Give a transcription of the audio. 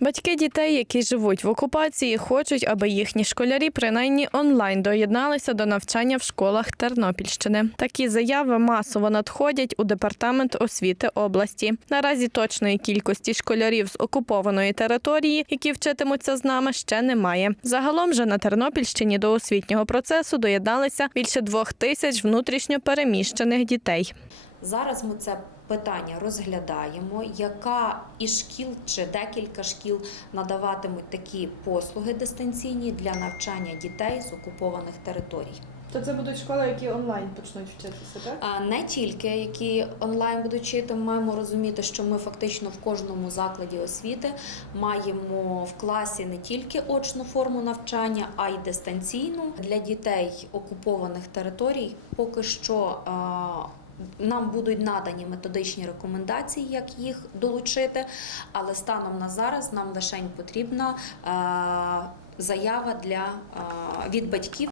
Батьки дітей, які живуть в окупації, хочуть, аби їхні школярі принаймні онлайн доєдналися до навчання в школах Тернопільщини. Такі заяви масово надходять у департамент освіти області. Наразі точної кількості школярів з окупованої території, які вчитимуться з нами, ще немає. Загалом же на Тернопільщині до освітнього процесу доєдналися більше двох тисяч внутрішньо переміщених дітей. Зараз ми це питання розглядаємо, яка із шкіл чи декілька шкіл надаватимуть такі послуги дистанційні для навчання дітей з окупованих територій. То це будуть школи, які онлайн почнуть вчитися, так? А не тільки які онлайн будуть вчити, ми маємо розуміти, що ми фактично в кожному закладі освіти маємо в класі не тільки очну форму навчання, а й дистанційну для дітей окупованих територій. Поки що нам будуть надані методичні рекомендації, як їх долучити, але станом на зараз нам лише потрібна заява для від батьків.